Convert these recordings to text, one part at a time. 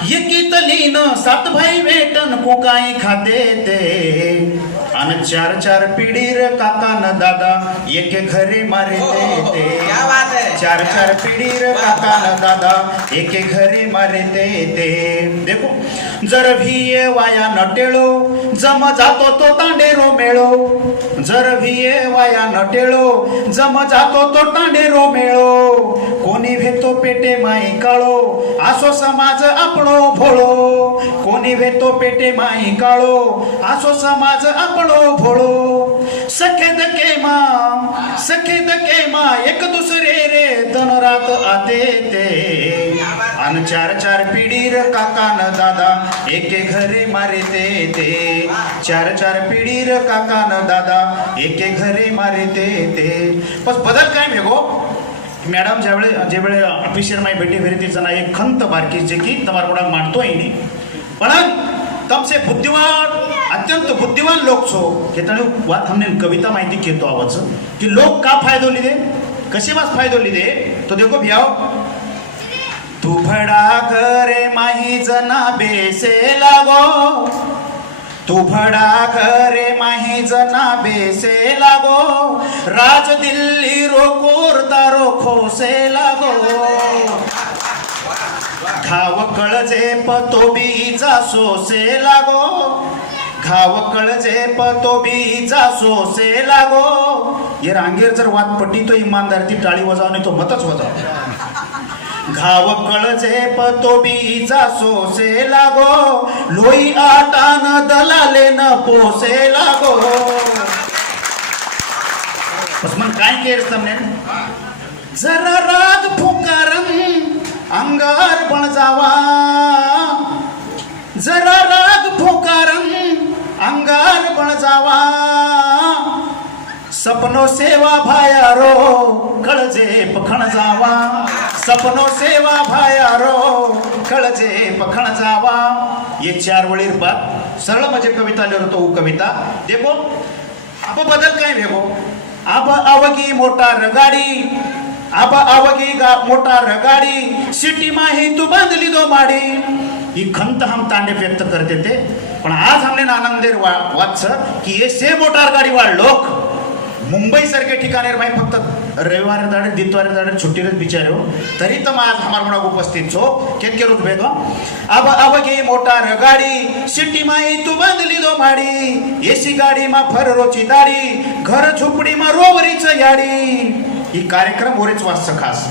एकीत लीन सात भाई वेटन कोकाई खाते ते. अन चार चार पिढीर काका न दादा एके घरी मारे ते ते चार चार पिढीर काका न दादा एके घरी मारे ते. ते देखो जर भिये वाया न टेळो जम जातो तो तांडेरो मेळो. जर भिये वाया न टेळो जम जातो तो तांडेरो मेळो. कोणी भेतो पेटे माई काळो आसो समाज आपणो भोळो. कोणी भेतो पेटे माई काळो आसो समाज आपणो भोळो. सखेद केमा सखेद केमा एक दुसरे रे. दनरात आते ते. अन चार चार पिढीर काकान दादा एके घरे मारिते ते. चार चार पिढीर काकान दादा एके घरे मारिते ते. बस बदल काय मेगो मॅडम ज्यावेळे जेवेळे ऑफिशियल माई बेटी घरी ना एक खंत बारकी जे की तमार कोणा मानतो ही पण तमसे बुद्धिवान अत्यंत बुद्धिवान लोक छो घेताना वा हमने कविता माहिती घेतो आवाज. की लोक का फायदो लिदे कशी बस फायदो लिहिले तो? देखो भियाओ तू फडा करे माही जना बेसे लागो तू फडा करे माही जना बेसे लागो राज दिल्ली रोकोर तारो खोसे लागो खाव कळजे पतो बीजा सोसे लागो घाव कळजे पतो बीचा सोसे लागो. ये रांगेर जर वाद पटी तो इमानदार ती टाळी वजावणे तो मतच वजा घाव कळजे पतो बीचा सोसे लागो. लोई आटान दलाले न पोसे लागो. बस मन काय केर समने जरा रात फुकारन अंगार पण जावा. जावा. सपनो सेवा भायारो कळजे पखण जावा. सपनो सेवा भायारो कळजे पखण जावा. ये चार वळीर बात सरळ म्हणजे कविता लिहितो उ कविता. देखो आप बदल काय भेगो आब आवगी मोठा रगाडी. आब आवगी गा मोटार रगाडी. सिटी माही तू बांधली दो माडी. ही खंत हम तांडे व्यक्त करते ते. पण आज हमने आनंदेर वा वाच की हे से मोटार गाडी वाळ लोक. मुंबई सारख्या ठिकाणी माही फक्त रविवार दाडे दितवार दाडे छुट्टीरच बिचारे हो. तरी तर आज हमार म्हणा उपस्थित छो केतके रूप भेदो हो. अब अब गे मोटार गाडी. सिटी माई तू बांधली दो माडी. एसी गाडी मा फर रोची दाडी घर झोपडी मा रोवरीच याडी. ही कार्यक्रम ओरेच वाचचं खास.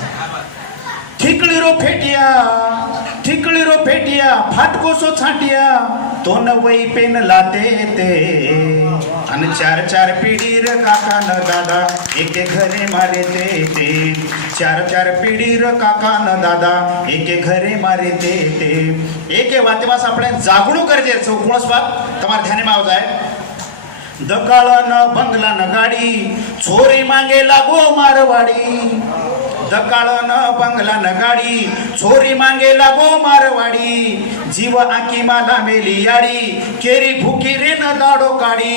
ठिकळी रो फेटिया. ठिकळीरो फेटिया फाटकोसो छाटिया तो नवई पेन लाते ते. आणि चार चार पिढी र काका न दादा एक घरे मारे ते ते. चार चार पिढी र काका न दादा एक घरे मारे ते ते. एक वातेवास आपण जागणू गरजेचं कोणस बात तुम्हाला ध्याने मावज आहे. दकाळ न बंगला न गाडी छोरी मांगे लागो मारवाडी. ढकाळ न बंगला न गाडी चोरी मागे लागो मारवाडी. जीव आकी माला मेली याडी केरी फुकी रे न दाडो काडी.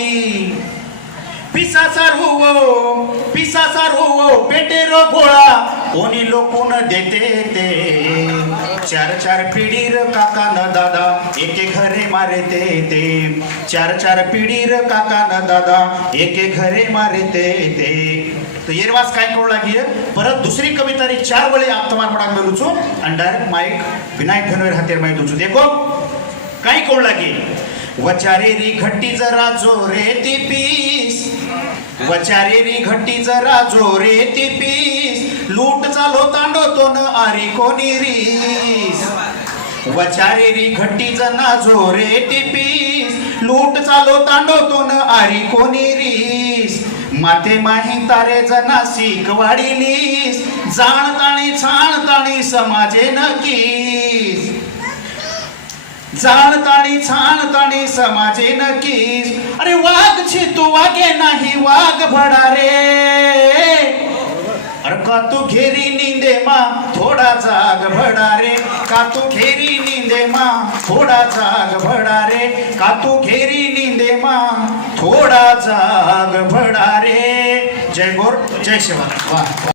पिसासार हो पिसासार हो पेटे रो गोळा कोणी लोकून देते ते. चार चार पिढी र काका न दादा एके घरे मारे ते. ते चार चार पिढी र काका न दादा एके घरे मारे ते ते. तर येरवास काय करू लागली परत दुसरी कविता रे चार वेळे आत्तमार पडाक मेलूचो आणि डायरेक्ट माईक विनायक धनवेर हातेर माई दुचो देखो काय करू लागे वचारे री घट्टी जरा जोरे ती पीस. वचारे री घट्टी जरा जोरे ती पीस. लूट चालो तांडो तो न आरी कोणी रीस. वचारे री घट्टी जना जोरे ती पीस. लूट चालो तांडो तो न आरी कोणी रीस. माते माही तारे जना वाढिलीस. जाण ताणी छाण ताणी समाजे नकीस जाणताणी छाणताणी समाजे नकीस अरे वाघ छी तू वागे नाही वाघ भडारे. का तू घेरी निंदे मा? थोडा जाग भडारे का तू घेरी निंदे मा? थोडा जाग भडारे का तू घेरी निंदे मा? थोडा जाग भडारे जय गोर जय शिवराय